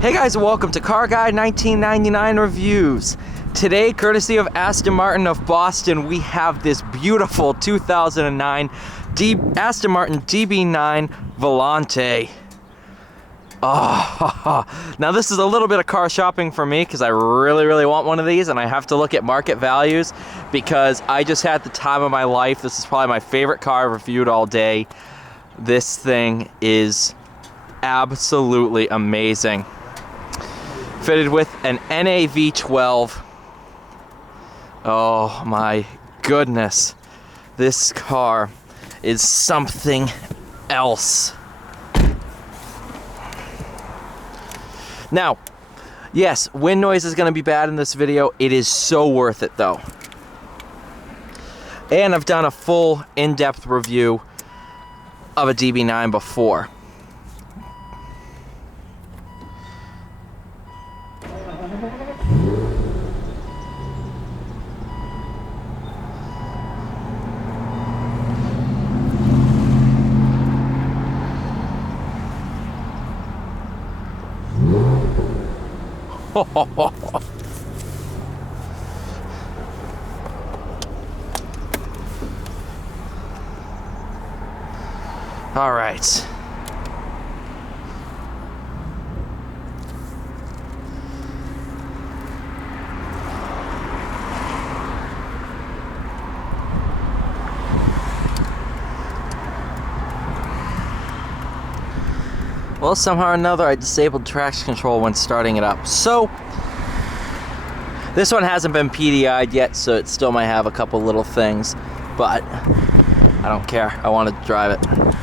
Hey guys, welcome to Car Guy 1999 Reviews. Today, courtesy of Aston Martin of Boston, we have this beautiful 2009 Aston Martin DB9 Volante. Oh, now this is a little bit of car shopping for me because I really want one of these, and I have to look at market values because I just had the time of my life. This is probably my favorite car I've reviewed all day. This thing is absolutely amazing. Fitted with an NAV12. Oh my goodness. This car is something else. Now, yes, wind noise is going to be bad in this video. It is so worth it though. And I've done a full in-depth review of a DB9 before. All right. Well, somehow or another, I disabled traction control when starting it up. So, this one hasn't been PDI'd yet, so it still might have a couple little things, but I don't care. I want to drive it.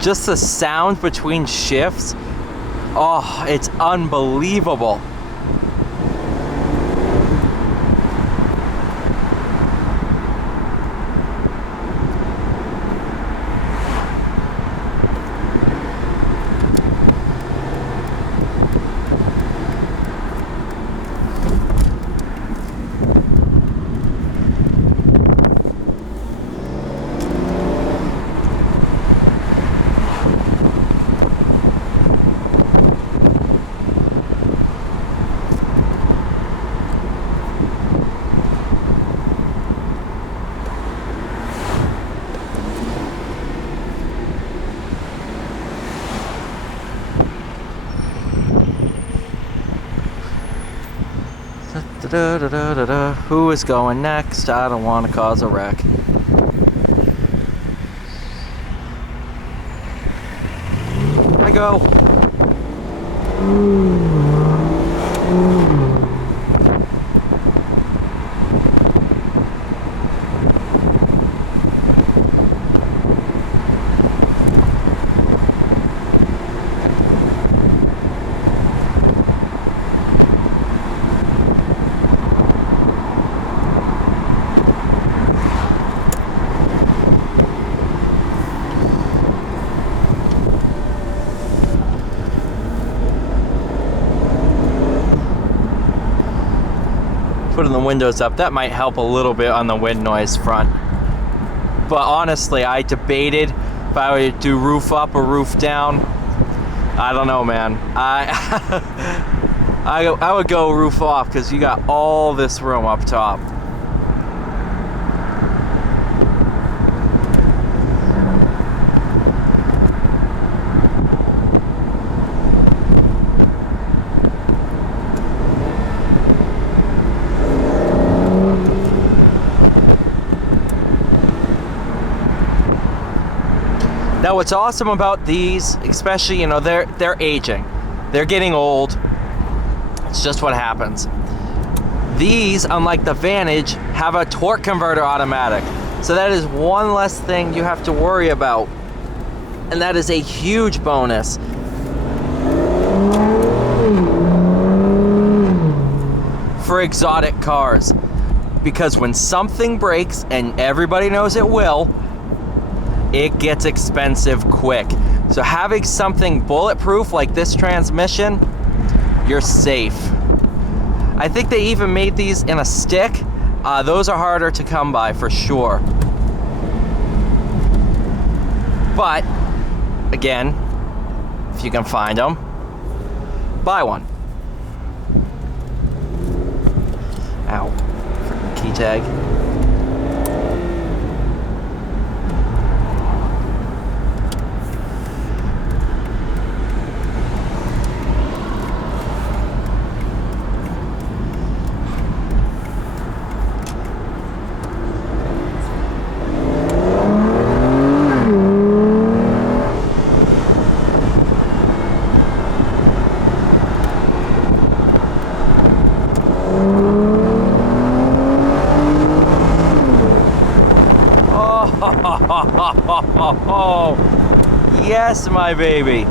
Just the sound between shifts, oh, it's unbelievable. Who is going next? I don't want to cause a wreck. I go. Putting the windows up, that might help a little bit on the wind noise front. But honestly, I debated if I would do roof up or roof down. I don't know, man. I would go roof off because you got all this room up top. Now what's awesome about these, especially, you know, they're aging. They're getting old. It's just what happens. These, unlike the Vantage, have a torque converter automatic. So that is one less thing you have to worry about. And that is a huge bonus. For exotic cars. Because when something breaks, and everybody knows it will, it gets expensive quick. So having something bulletproof like this transmission, you're safe. I think they even made these in a stick. Those are harder to come by for sure. But, again, if you can find them, buy one. Ow, freaking key tag. Oh, yes, my baby.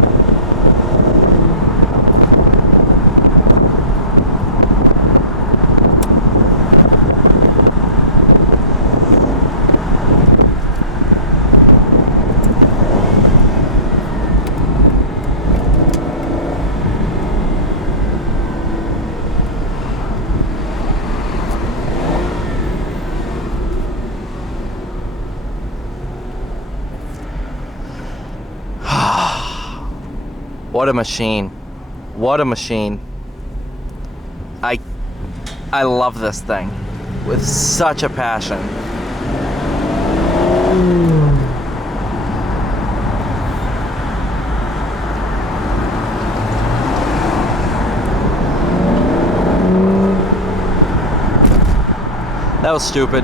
What a machine. What a machine. I love this thing with such a passion. That was stupid.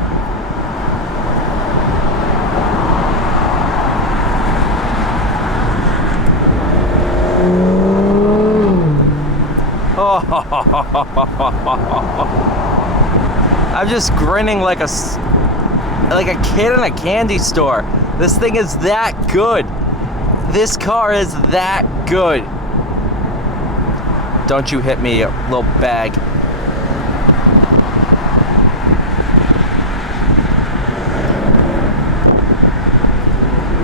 I'm just grinning like a kid in a candy store. This thing is that good. This car is that good. Don't you hit me, you little bag.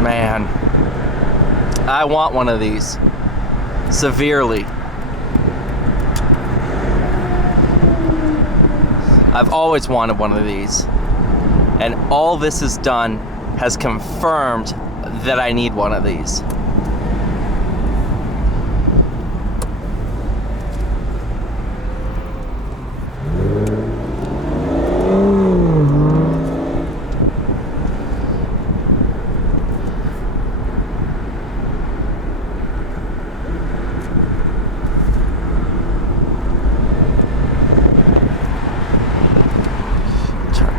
Man, I want one of these. Severely. I've always wanted one of these, and all this has done has confirmed that I need one of these.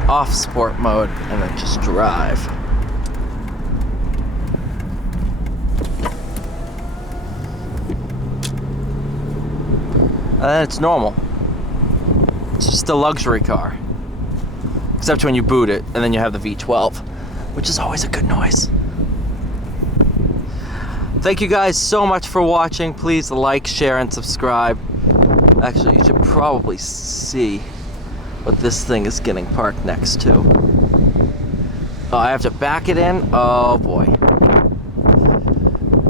Off sport mode and then just drive. And then it's normal. It's just a luxury car. Except when you boot it and then you have the V12, which is always a good noise. Thank you guys so much for watching. Please like, share, and subscribe. Actually, you should probably see what this thing is getting parked next to. Oh, I have to back it in? Oh boy.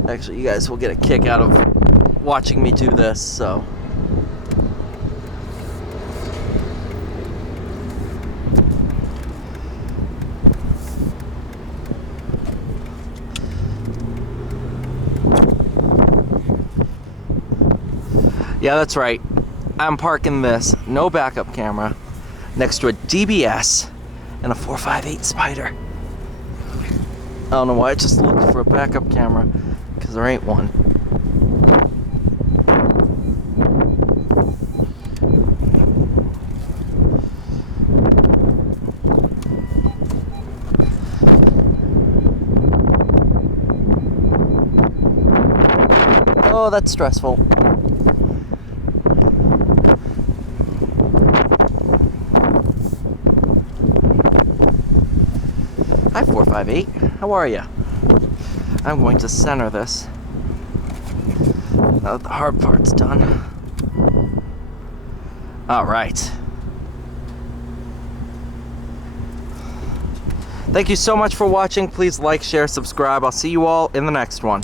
Actually, you guys will get a kick out of watching me do this, so. Yeah, that's right. I'm parking this, no backup camera, next to a DBS and a 458 Spider. I don't know why I just looked for a backup camera, because there ain't one. Oh, that's stressful. Hi, 458. How are you? I'm going to center this. Now that the hard part's done. All right. Thank you so much for watching. Please like, share, subscribe. I'll see you all in the next one.